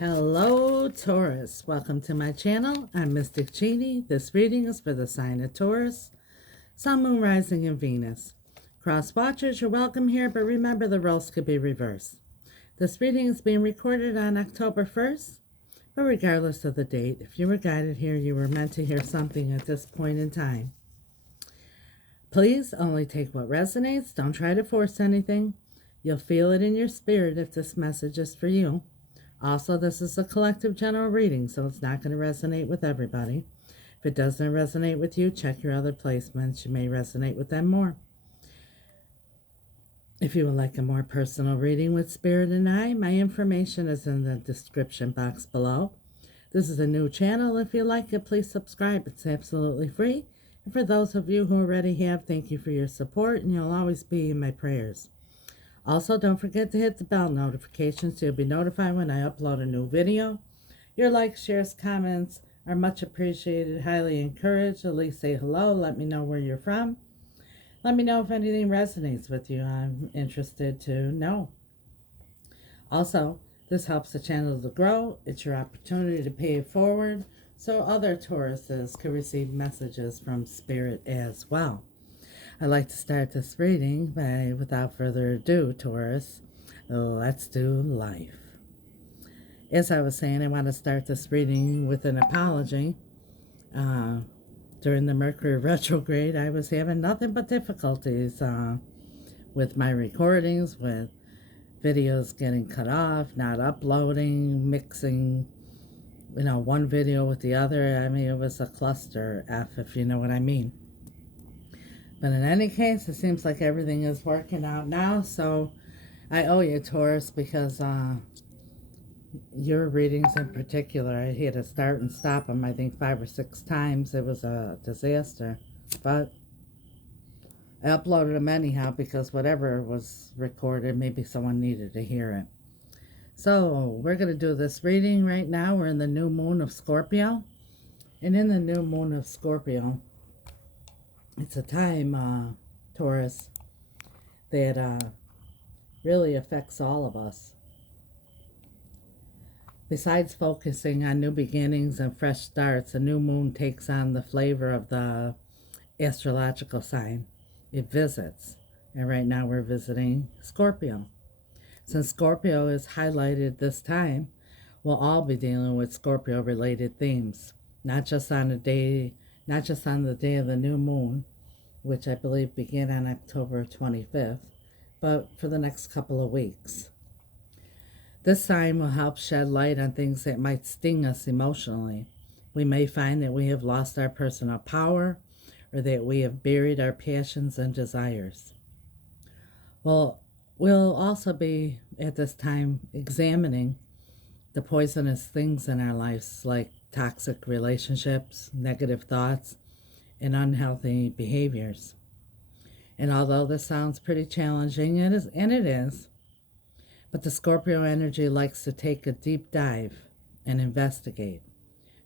Hello, Taurus. Welcome to my channel. I'm Mystic Genie. This reading is for the sign of Taurus, Sun, Moon, Rising, and Venus. Cross watchers, you're welcome here, but remember the roles could be reversed. This reading is being recorded on October 1st, but regardless of the date, if you were guided here, you were meant to hear something at this point in time. Please only take what resonates. Don't try to force anything. You'll feel it in your spirit if this message is for you. Also, this is a collective general reading, so it's not going to resonate with everybody. If it doesn't resonate with you, check your other placements. You may resonate with them more. If you would like a more personal reading with Spirit and I, my information is in the description box below. This is a new channel. If you like it, please subscribe. It's absolutely free. And for those of you who already have, thank you for your support, and you'll always be in my prayers. Also, don't forget to hit the bell notification so you'll be notified when I upload a new video. Your likes, shares, comments are much appreciated, highly encouraged. At least say hello. Let me know where you're from. Let me know if anything resonates with you. I'm interested to know. Also, this helps the channel to grow. It's your opportunity to pay it forward so other Tauruses can receive messages from Spirit as well. I'd like to start this reading by, without further ado, Taurus, let's do life. As I was saying, I want to start this reading with an apology. During the Mercury retrograde, I was having nothing but difficulties with my recordings, with videos getting cut off, not uploading, mixing, one video with the other. I mean, it was a cluster F, if you know what I mean. But in any case, it seems like everything is working out now. So I owe you, Taurus, because your readings in particular, I had to start and stop them, I think 5 or 6 times. It was a disaster. But I uploaded them anyhow because whatever was recorded, maybe someone needed to hear it. So we're going to do this reading right now. We're in the new moon of Scorpio. And in the new moon of Scorpio, it's a time, Taurus, that really affects all of us. Besides focusing on new beginnings and fresh starts, a new moon takes on the flavor of the astrological sign. It visits. And right now we're visiting Scorpio. Since Scorpio is highlighted this time, we'll all be dealing with Scorpio-related themes. Not just on the day of the new moon, which I believe began on October 25th, but for the next couple of weeks. This sign will help shed light on things that might sting us emotionally. We may find that we have lost our personal power or that we have buried our passions and desires. Well, we'll also be at this time examining the poisonous things in our lives, like toxic relationships, negative thoughts, and unhealthy behaviors. And although this sounds pretty challenging, it is, but the Scorpio energy likes to take a deep dive and investigate,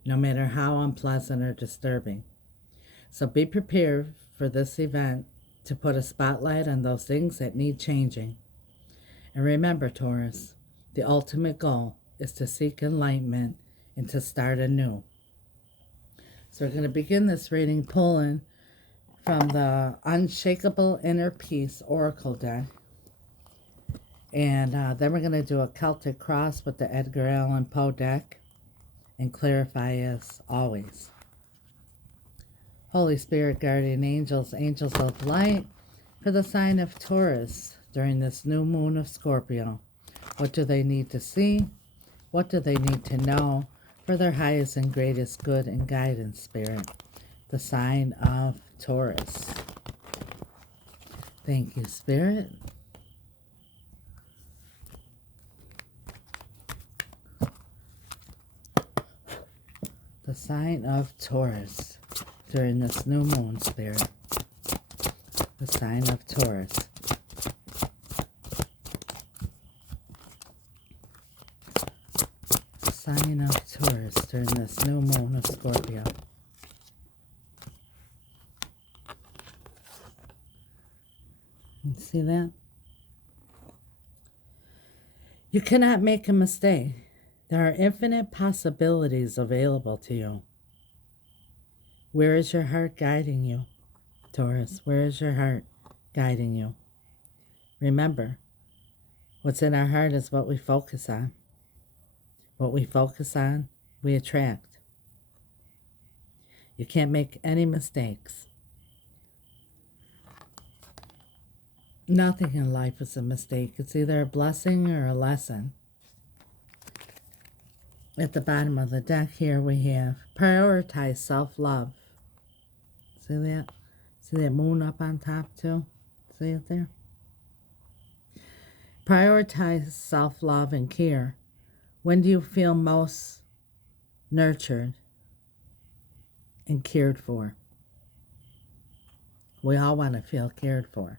no matter how unpleasant or disturbing. So be prepared for this event to put a spotlight on those things that need changing. And remember, Taurus, the ultimate goal is to seek enlightenment and to start anew. So we're going to begin this reading pulling from the Unshakable Inner Peace Oracle deck. And then we're going to do a Celtic cross with the Edgar Allan Poe deck and clarify as always. Holy Spirit, guardian angels, angels of light, for the sign of Taurus during this new moon of Scorpio. What do they need to see? What do they need to know for their highest and greatest good and guidance, Spirit? The sign of Taurus. Thank you, Spirit. The sign of Taurus during this new moon, Spirit. The sign of Taurus. The sign of Taurus during this new moon of Scorpio. You see that? You cannot make a mistake. There are infinite possibilities available to you. Where is your heart guiding you, Taurus? Where is your heart guiding you? Remember, what's in our heart is what we focus on. What we focus on, we attract. You can't make any mistakes. Nothing in life is a mistake. It's either a blessing or a lesson. At the bottom of the deck here we have prioritize self-love. See that? See that moon up on top too? See it there? Prioritize self-love and care. When do you feel most nurtured and cared for? We all want to feel cared for.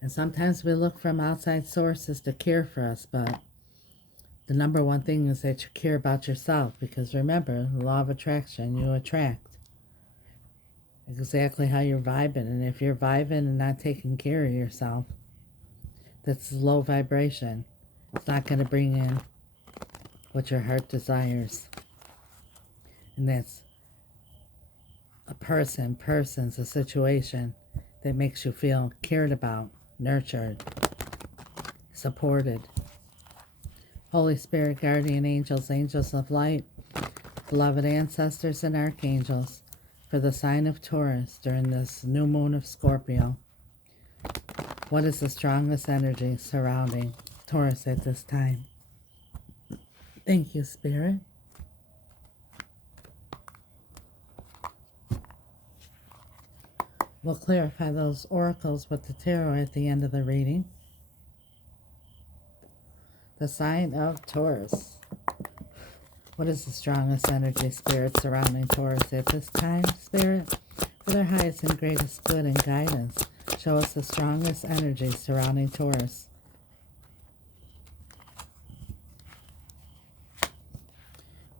And sometimes we look from outside sources to care for us, but the number one thing is that you care about yourself, because remember, the law of attraction, you attract exactly how you're vibing. And if you're vibing and not taking care of yourself, that's low vibration. It's not going to bring in what your heart desires. And that's a person's a situation that makes you feel cared about, nurtured, supported. Holy Spirit, guardian angels, angels of light, beloved ancestors and archangels, for the sign of Taurus during this new moon of Scorpio. What is the strongest energy surrounding Taurus at this time? Thank you, Spirit. We'll clarify those oracles with the tarot at the end of the reading. The sign of Taurus. What is the strongest energy, Spirit, surrounding Taurus at this time, Spirit? For their highest and greatest good and guidance, show us the strongest energy surrounding Taurus.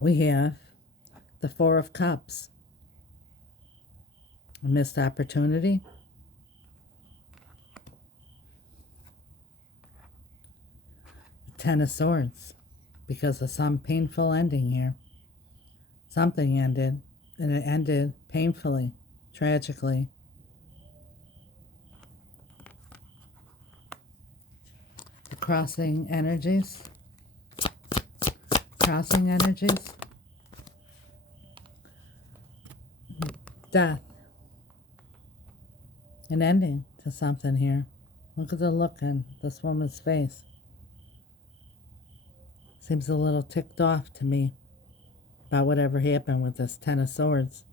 We have the Four of Cups. A missed opportunity. The Ten of Swords. Because of some painful ending here. Something ended, and it ended painfully, tragically. The crossing energies. Crossing energies. Death. An ending to something here. Look at the look on this woman's face. Seems a little ticked off to me about whatever happened with this Ten of Swords.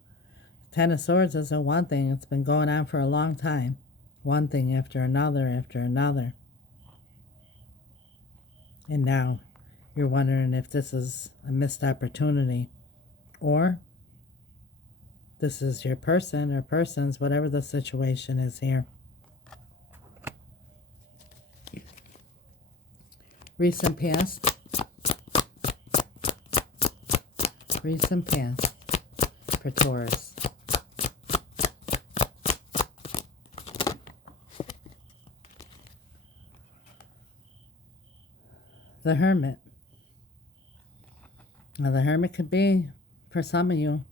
Ten of Swords isn't one thing. It's been going on for a long time. One thing after another after another. And now you're wondering if this is a missed opportunity, or this is your person or persons, whatever the situation is here. Recent past. Recent past for Taurus. The Hermit. Now the Hermit could be, for some of you,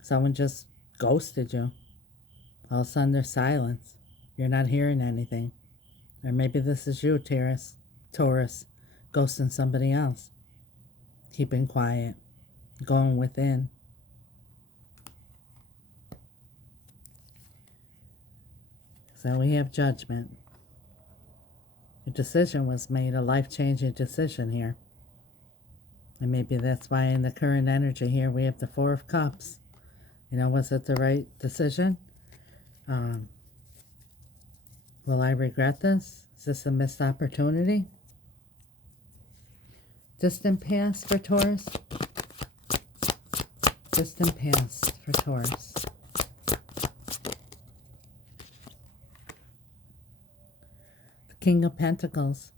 someone just ghosted you. All of a sudden there's silence. You're not hearing anything. Or maybe this is you, Taurus, ghosting somebody else. Keeping quiet. Going within. So we have Judgment. A decision was made, a life-changing decision here. And maybe that's why in the current energy here we have the Four of Cups. You know, was it the right decision? Will I regret this? Is this a missed opportunity? Distant past for Taurus? Distant past for Taurus. The King of Pentacles.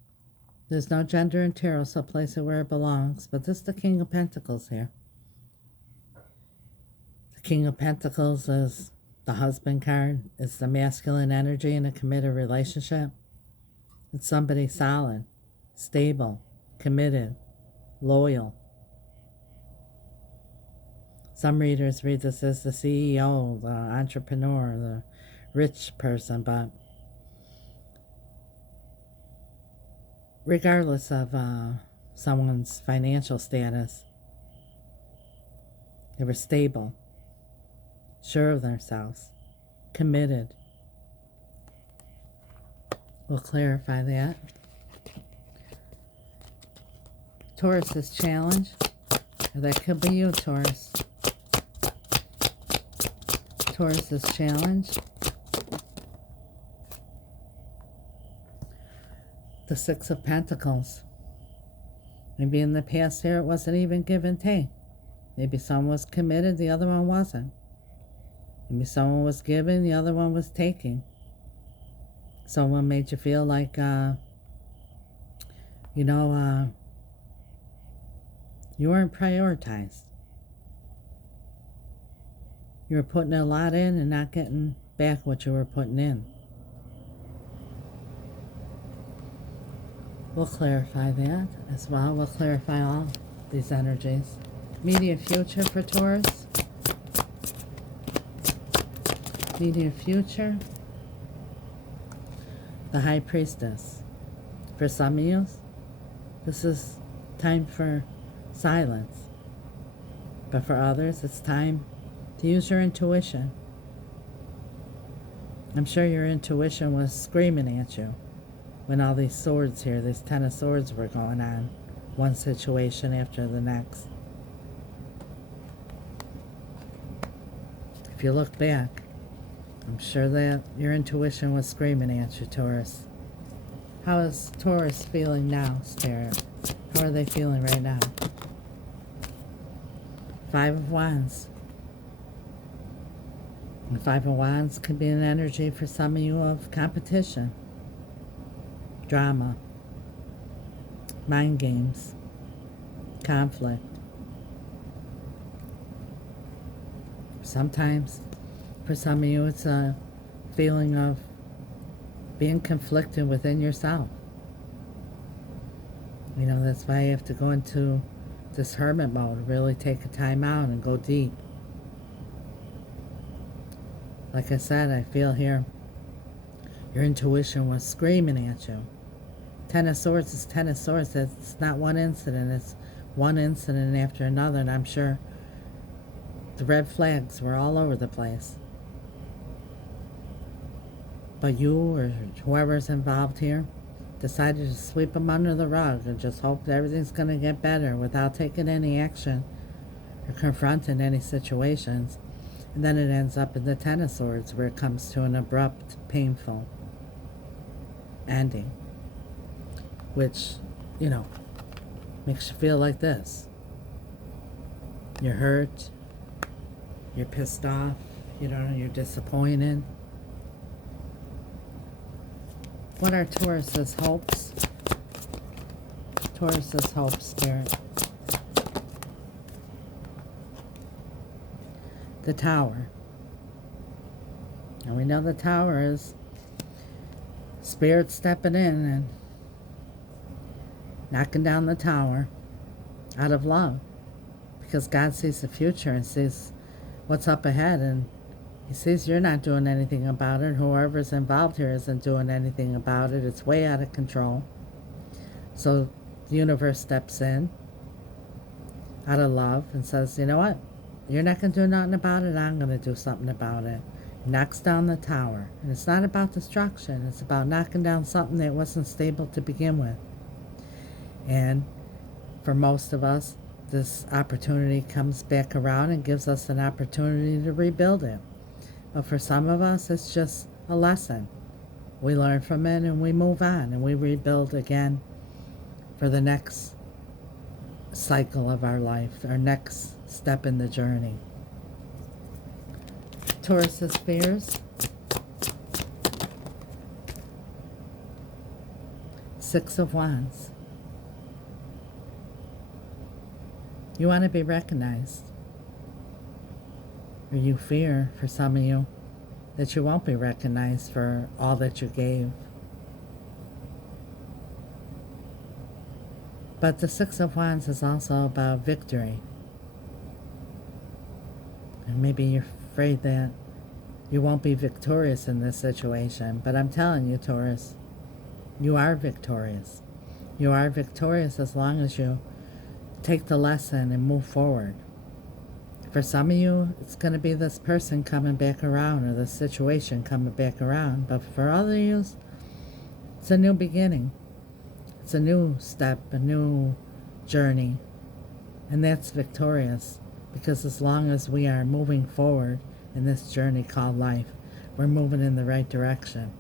There's no gender in tarot, so place it where it belongs. But this is the King of Pentacles here. The King of Pentacles is the husband card. It's the masculine energy in a committed relationship. It's somebody solid, stable, committed, loyal. Some readers read this as the CEO, the entrepreneur, the rich person, but regardless of someone's financial status, they were stable, sure of themselves, committed. We'll clarify that. Taurus's challenge, that could be you, Taurus. Taurus's challenge, the Six of Pentacles. Maybe in the past here it wasn't even give and take. Maybe someone was committed, the other one wasn't. Maybe someone was giving, the other one was taking. Someone made you feel like, you weren't prioritized. You were putting a lot in and not getting back what you were putting in. We'll clarify that as well. We'll clarify all these energies. Immediate future for Taurus. Immediate future. The High Priestess. For some of you, this is time for silence. But for others, it's time to use your intuition. I'm sure your intuition was screaming at you when all these swords here, these 10 of Swords were going on, one situation after the next. If you look back, I'm sure that your intuition was screaming at you, Taurus. How is Taurus feeling now, Spirit? How are they feeling right now? Five of Wands. The Five of Wands could be an energy for some of you of competition, drama, mind games, conflict. Sometimes, for some of you, it's a feeling of being conflicted within yourself. That's why you have to go into this hermit mode, really take a time out and go deep. Like I said, I feel here your intuition was screaming at you. 10 of Swords is 10 of Swords. It's not one incident. It's one incident after another. And I'm sure the red flags were all over the place. But you or whoever's involved here decided to sweep them under the rug and just hope that everything's going to get better without taking any action or confronting any situations. And then it ends up in the 10 of Swords where it comes to an abrupt, painful ending. Which, makes you feel like this. You're hurt. You're pissed off. You're disappointed. What are Taurus's hopes? Taurus's hopes, Spirit. The Tower. And we know the Tower is Spirit stepping in and knocking down the tower out of love. Because God sees the future and sees what's up ahead, and He sees you're not doing anything about it. Whoever's involved here isn't doing anything about it. It's way out of control. So the universe steps in out of love and says, you know what? You're not going to do nothing about it. I'm going to do something about it. Knocks down the tower. And it's not about destruction. It's about knocking down something that wasn't stable to begin with. And for most of us, this opportunity comes back around and gives us an opportunity to rebuild it. But for some of us, it's just a lesson. We learn from it and we move on and we rebuild again for the next cycle of our life, our next step in the journey. Taurus's fears. Six of Wands. You want to be recognized. Or you fear, for some of you, that you won't be recognized for all that you gave. But the Six of Wands is also about victory. And maybe you're afraid that you won't be victorious in this situation. But I'm telling you, Taurus, you are victorious. You are victorious as long as you take the lesson and move forward. For some of you, it's going to be this person coming back around or this situation coming back around. But for others, it's a new beginning. It's a new step, a new journey. And that's victorious. Because as long as we are moving forward in this journey called life, we're moving in the right direction.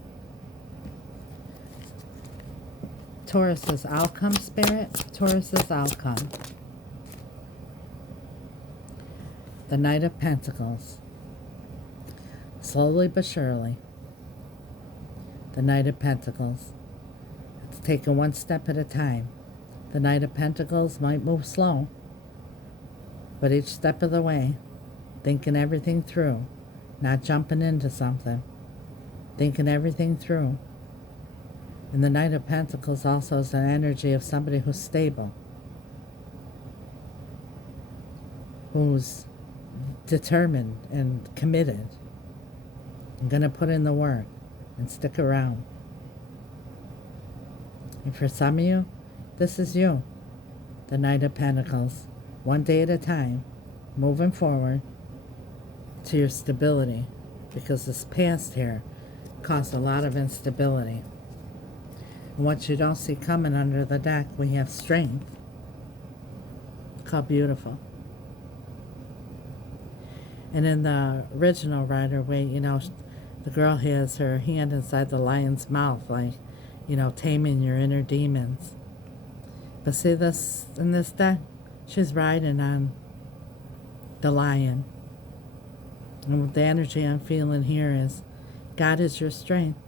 Taurus is outcome, Spirit. Taurus is outcome. The Knight of Pentacles. Slowly but surely. The Knight of Pentacles. It's taken one step at a time. The Knight of Pentacles might move slow, but each step of the way, thinking everything through, not jumping into something, thinking everything through. And the Knight of Pentacles also is an energy of somebody who's stable, who's determined and committed, and going to put in the work and stick around. And for some of you, this is you, the Knight of Pentacles, one day at a time, moving forward to your stability, because this past here caused a lot of instability. And what you don't see coming under the deck, we have strength. Look how beautiful. And in the original Rider-Waite, you know, the girl has her hand inside the lion's mouth, like, you know, taming your inner demons. But see this, in this deck, she's riding on the lion. And the energy I'm feeling here is, God is your strength.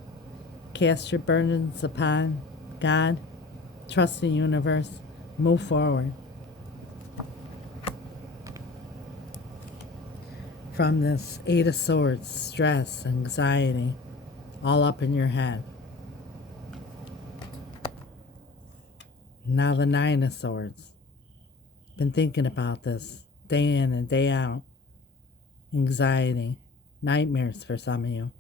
Cast your burdens upon God. Trust the universe. Move forward. From this Eight of Swords, stress, anxiety, all up in your head. Now the Nine of Swords. Been thinking about this day in and day out. Anxiety, nightmares for some of you.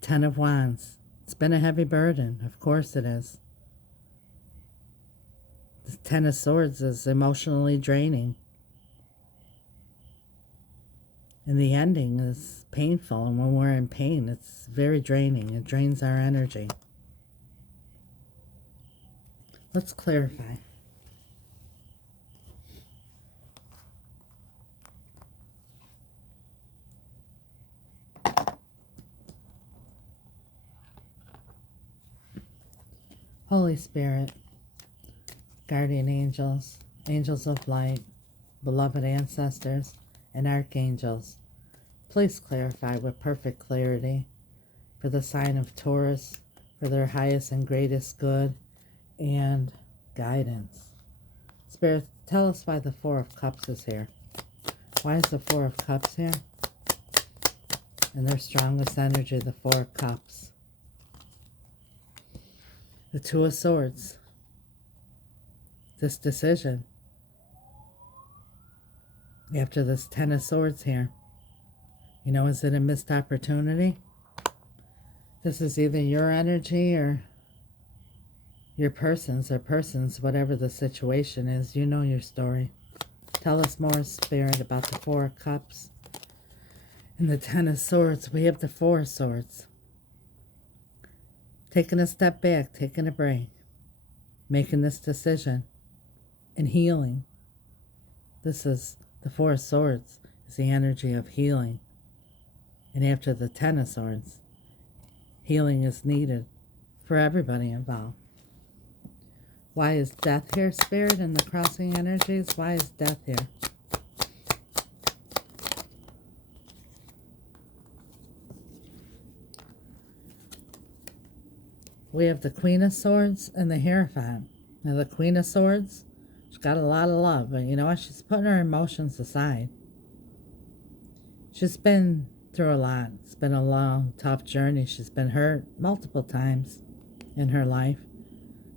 Ten of Wands. It's been a heavy burden. Of course it is. The Ten of Swords is emotionally draining. And the ending is painful. And when we're in pain, it's very draining. It drains our energy. Let's clarify. Holy Spirit, guardian angels, angels of light, beloved ancestors, and archangels, please clarify with perfect clarity for the sign of Taurus, for their highest and greatest good and guidance. Spirit, tell us why the Four of Cups is here. Why is the Four of Cups here? And their strongest energy, the Four of Cups. The Two of Swords. This decision. After this Ten of Swords here. You know, is it a missed opportunity? This is either your energy or your person's, whatever the situation is. You know your story. Tell us more, Spirit, about the Four of Cups. And the Ten of Swords. We have the Four of Swords. Taking a step back, taking a break, making this decision, and healing. This is the Four of Swords, is the energy of healing. And after the Ten of Swords, healing is needed for everybody involved. Why is death here, Spirit, in the crossing energies? Why is death here? We have the Queen of Swords and the Hierophant. Now the Queen of Swords, she's got a lot of love, but you know what? She's putting her emotions aside. She's been through a lot. It's been a long, tough journey. She's been hurt multiple times. in her life,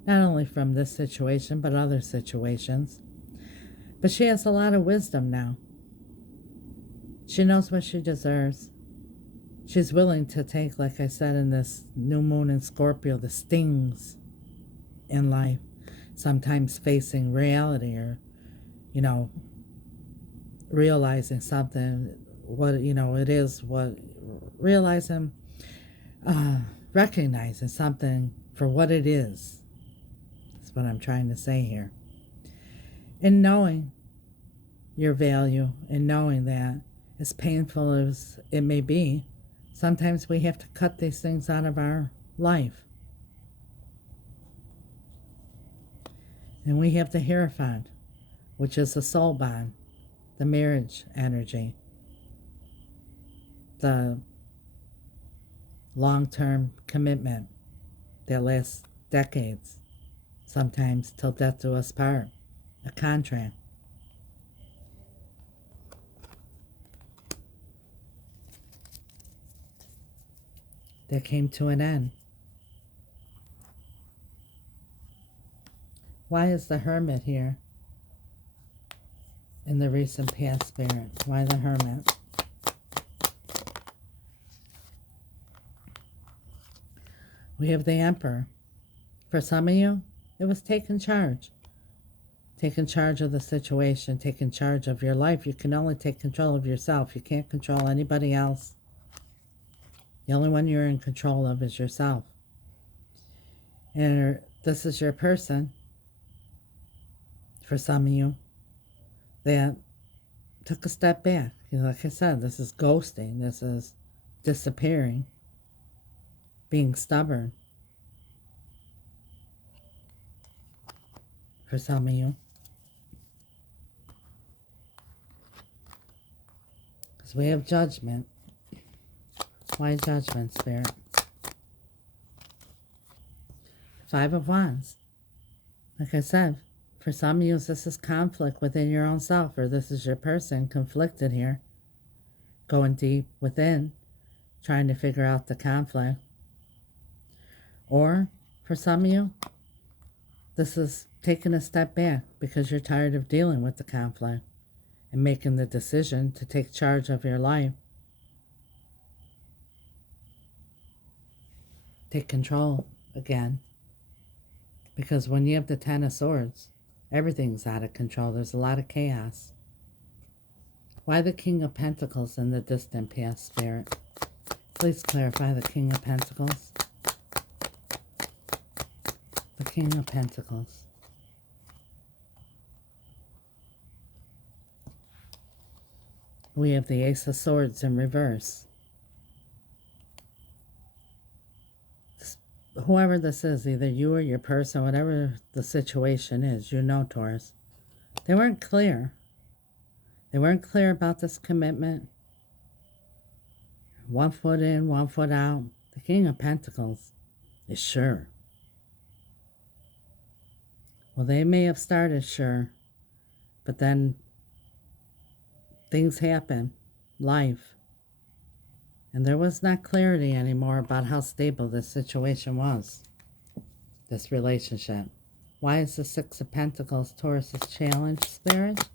not only from this situation, but other situations. But she has a lot of wisdom now. She knows what she deserves. She's willing to take, like I said, in this new moon in Scorpio, the stings in life, sometimes facing reality, or, you know, realizing something, what, it is, what, realizing, recognizing something for what it is. That's what I'm trying to say here. And knowing your value, and knowing that, as painful as it may be, sometimes we have to cut these things out of our life. And we have the Hierophant, which is the soul bond, the marriage energy, the long-term commitment that lasts decades, sometimes till death do us part, a contract. That came to an end. Why is the Hermit here in the recent past, Spirit? Why the Hermit? We have the Emperor. For some of you, it was taking charge. Taking charge of the situation, taking charge of your life. You can only take control of yourself. You can't control anybody else. The only one you're in control of is yourself. And this is your person, for some of you, that took a step back. Like I said, this is ghosting. This is disappearing. Being stubborn. For some of you. Because we have Judgment. Why Judgment, Spirit? Five of Wands. Like I said, for some of you, this is conflict within your own self, or this is your person conflicted here, going deep within, trying to figure out the conflict. Or for some of you, this is taking a step back because you're tired of dealing with the conflict and making the decision to take charge of your life. Take control again. Because when you have the Ten of Swords, everything's out of control. There's a lot of chaos. Why the King of Pentacles in the distant past, Spirit? Please clarify the King of Pentacles. The King of Pentacles. We have the Ace of Swords in reverse. Whoever this is, either you or your person, whatever the situation is, Taurus, they weren't clear. They weren't clear about this commitment. 1 foot in, 1 foot out. The King of Pentacles is sure. Well, they may have started sure, but then things happen, life, and there was not clarity anymore about how stable this situation was, this relationship. Why is the Six of Pentacles Taurus's challenge, Spirit?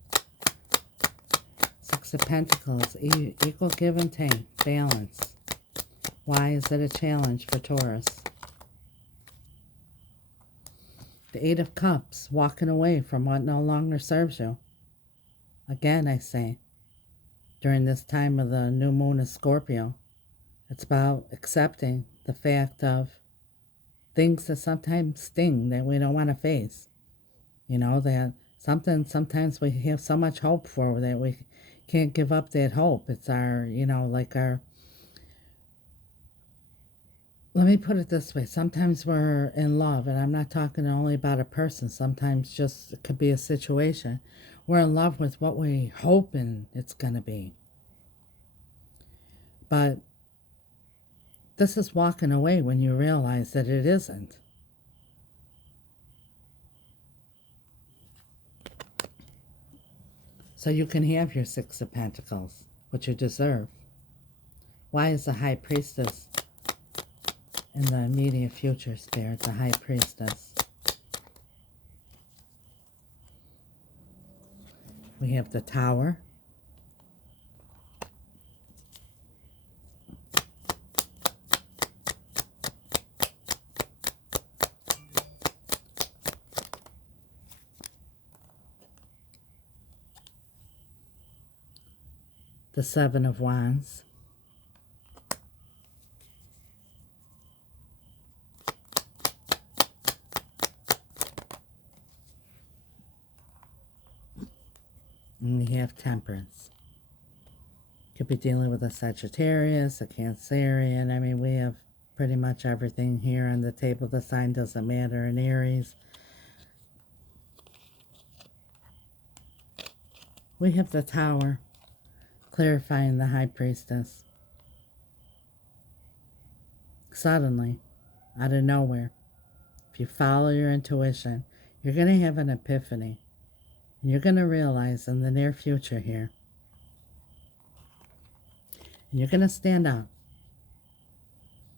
Six of Pentacles, equal give and take, balance. Why is it a challenge for Taurus? The Eight of Cups, walking away from what no longer serves you. Again, I say, during this time of the new moon of Scorpio, it's about accepting the fact of things that sometimes sting that we don't want to face. That sometimes we have so much hope for that we can't give up that hope. It's our, let me put it this way. Sometimes we're in love, and I'm not talking only about a person. Sometimes just it could be a situation. We're in love with what we hoping it's going to be. But this is walking away when you realize that it isn't. So you can have your Six of Pentacles, what you deserve. Why is the High Priestess in the immediate future spirit, the High Priestess. We have the Tower. The Seven of Wands. And we have Temperance. Could be dealing with a Sagittarius, a Cancerian. I mean, we have pretty much everything here on the table. The sign doesn't matter in Aries. We have the Tower, clarifying the High Priestess. Suddenly, out of nowhere, if you follow your intuition, you're going to have an epiphany. And you're going to realize in the near future here, and you're going to stand up.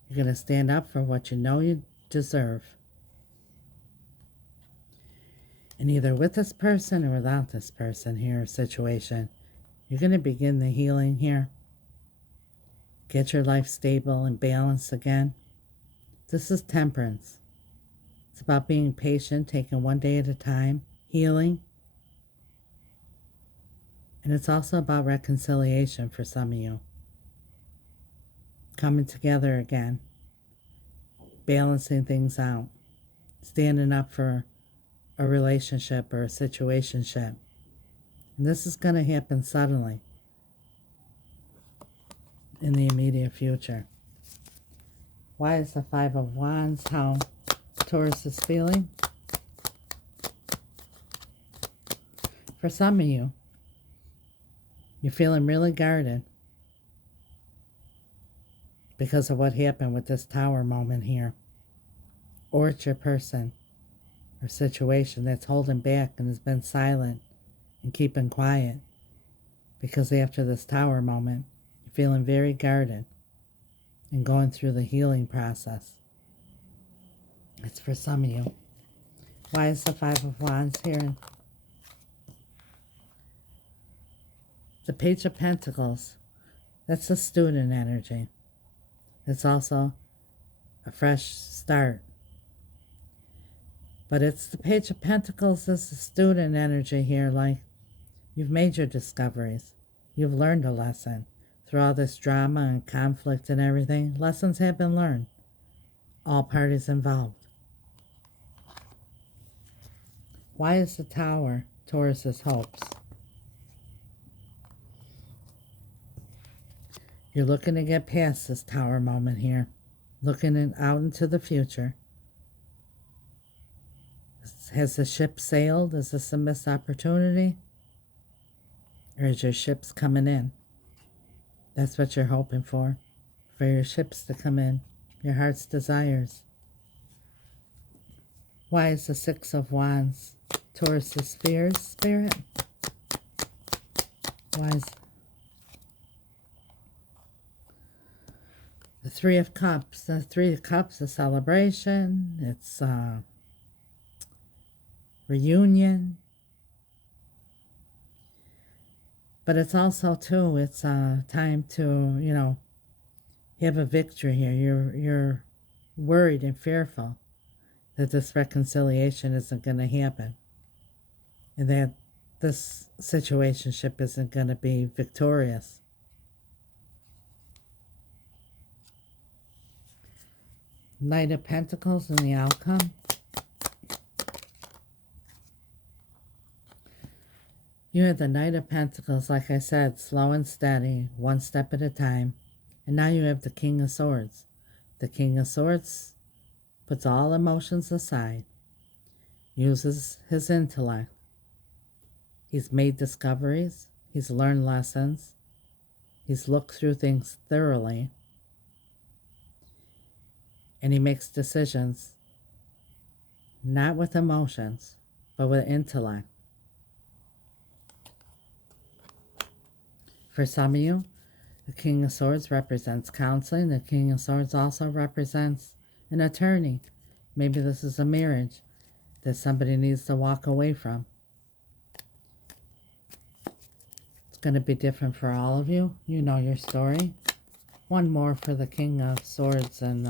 You're going to stand up for what you know you deserve. And either with this person or without this person here, situation, you're going to begin the healing here. Get your life stable and balanced again. This is Temperance. It's about being patient, taking one day at a time, healing. And it's also about reconciliation for some of you. Coming together again. Balancing things out. Standing up for a relationship or a situationship. And this is going to happen suddenly. In the immediate future. Why is the Five of Wands how Taurus is feeling? For some of you, you're feeling really guarded because of what happened with this Tower moment here. Or it's your person or situation that's holding back and has been silent and keeping quiet. Because after this Tower moment, you're feeling very guarded and going through the healing process. It's for some of you. Why is the Five of Wands here? The Page of Pentacles. That's the student energy. It's also a fresh start. But it's the Page of Pentacles is the student energy here. Like, you've made your discoveries. You've learned a lesson. Through all this drama and conflict and everything, lessons have been learned. All parties involved. Why is the Tower Taurus's hopes? You're looking to get past this Tower moment here. Looking out into the future. Has the ship sailed? Is this a missed opportunity? Or is your ships coming in? That's what you're hoping for your ships to come in, your heart's desires. Why is the Six of Wands Taurus's fears, Spirit? Why is the Three of Cups? The Three of Cups, a celebration. It's reunion. But it's also, too, it's time to, have a victory here. You're worried and fearful that this reconciliation isn't going to happen. And that this situationship isn't going to be victorious. Knight of Pentacles and the outcome. You had the Knight of Pentacles, like I said, slow and steady, one step at a time. And now you have the King of Swords. The King of Swords puts all emotions aside, uses his intellect. He's made discoveries. He's learned lessons. He's looked through things thoroughly. And he makes decisions, not with emotions, but with intellect. For some of you, the King of Swords represents counseling. The King of Swords also represents an attorney. Maybe this is a marriage that somebody needs to walk away from. It's going to be different for all of you. You know your story. One more for the King of Swords and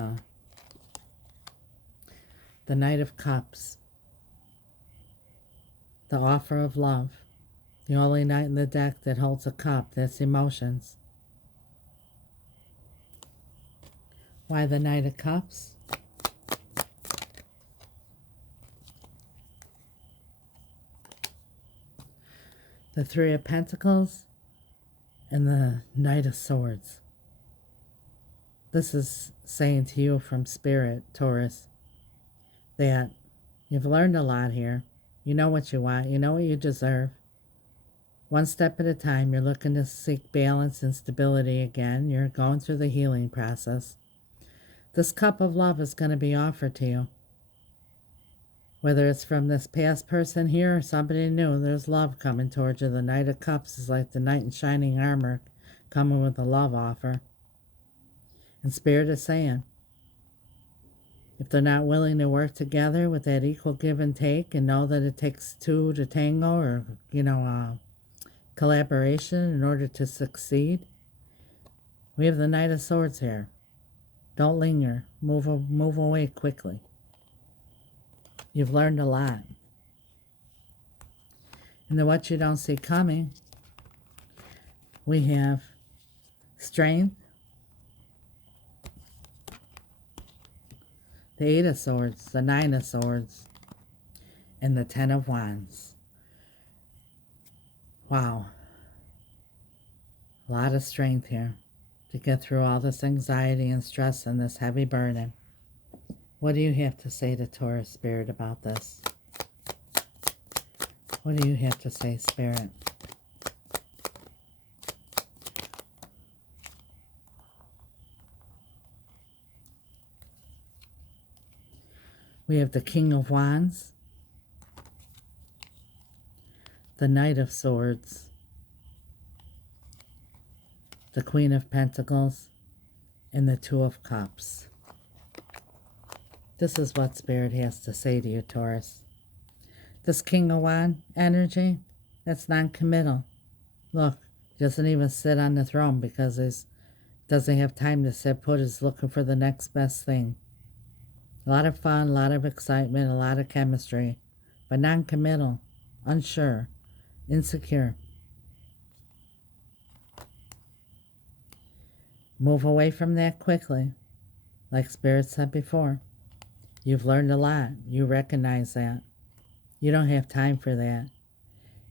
the Knight of Cups. The offer of love. The only knight in the deck that holds a cup. That's emotions. Why the Knight of Cups? The Three of Pentacles and the Knight of Swords. This is saying to you from Spirit, Taurus, that you've learned a lot here. You know what you want. You know what you deserve. One step at a time, you're looking to seek balance and stability again. You're going through the healing process. This cup of love is going to be offered to you. Whether it's from this past person here or somebody new, there's love coming towards you. The Knight of Cups is like the knight in shining armor coming with a love offer. And Spirit is saying, if they're not willing to work together with that equal give and take and know that it takes two to tango, or, collaboration in order to succeed, we have the Knight of Swords here. Don't linger. Move away quickly. You've learned a lot. And then what you don't see coming, we have strength, the Eight of Swords, the Nine of Swords, and the Ten of Wands. Wow. A lot of strength here to get through all this anxiety and stress and this heavy burden. What do you have to say to Taurus, Spirit, about this? What do you have to say, Spirit? We have the King of Wands, the Knight of Swords, the Queen of Pentacles, and the Two of Cups. This is what Spirit has to say to you, Taurus. This King of Wands energy, that's non-committal. Look, he doesn't even sit on the throne because he doesn't have time to sit put. He's looking for the next best thing. A lot of fun, a lot of excitement, a lot of chemistry, but non-committal, unsure, insecure. Move away from that quickly. Like Spirit said before, you've learned a lot. You recognize that. You don't have time for that.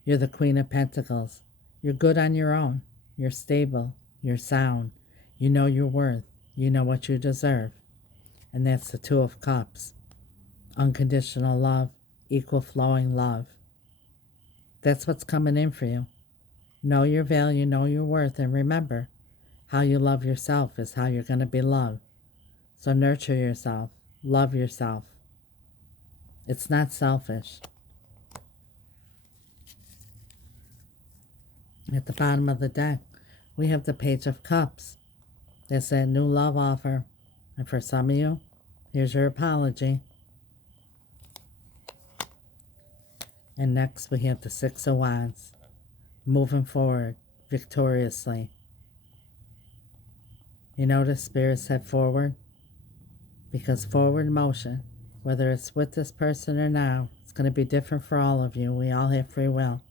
You're the Queen of Pentacles. You're good on your own. You're stable. You're sound. You know your worth. You know what you deserve. And that's the Two of Cups. Unconditional love, equal flowing love. That's what's coming in for you. Know your value, know your worth, and remember, how you love yourself is how you're going to be loved. So nurture yourself. Love yourself. It's not selfish. At the bottom of the deck, we have the Page of Cups. That's that new love offer. And for some of you, here's your apology. And next we have the Six of Wands. Moving forward victoriously. You notice Spirit said forward? Because forward motion, whether it's with this person or now, it's going to be different for all of you. We all have free will.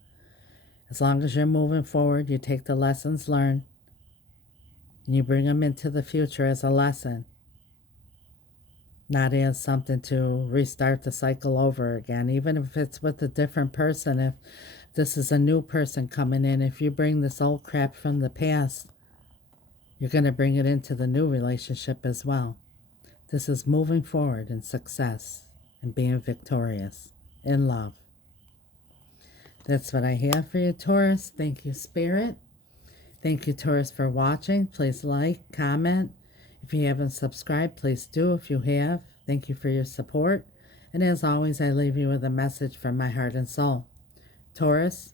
As long as you're moving forward, you take the lessons learned and you bring them into the future as a lesson, not as something to restart the cycle over again. Even if it's with a different person, if this is a new person coming in, if you bring this old crap from the past, you're going to bring it into the new relationship as well. This is moving forward in success and being victorious in love. That's what I have for you, Taurus. Thank you, Spirit. Thank you, Taurus, for watching. Please like, comment. If you haven't subscribed, please do. If you have, thank you for your support. And as always, I leave you with a message from my heart and soul. Taurus,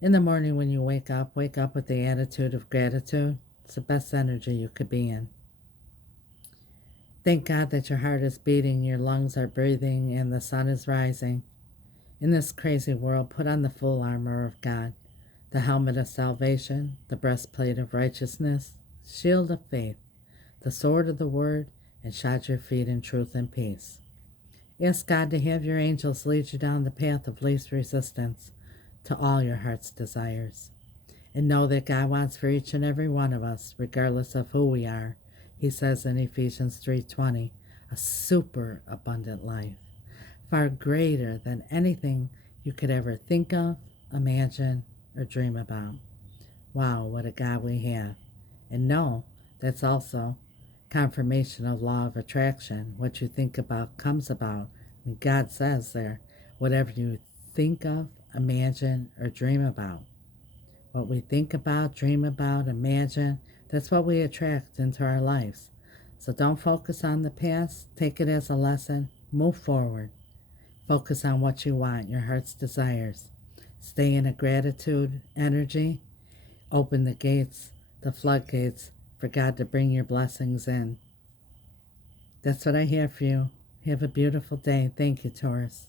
in the morning when you wake up with the attitude of gratitude. It's the best energy you could be in. Thank God that your heart is beating, your lungs are breathing, and the sun is rising. In this crazy world, put on the full armor of God, the helmet of salvation, the breastplate of righteousness, shield of faith, the sword of the word, and shod your feet in truth and peace. Ask God to have your angels lead you down the path of least resistance to all your heart's desires. And know that God wants for each and every one of us, regardless of who we are, he says in Ephesians 3:20, a super abundant life, far greater than anything you could ever think of, imagine, or dream about. Wow, what a God we have. And know that's also confirmation of law of attraction. What you think about comes about. And God says there, whatever you think of, imagine, or dream about. What we think about, dream about, imagine, that's what we attract into our lives. So don't focus on the past. Take it as a lesson. Move forward. Focus on what you want, your heart's desires. Stay in a gratitude energy. Open the gates, the floodgates, for God to bring your blessings in. That's what I have for you. Have a beautiful day. Thank you, Taurus.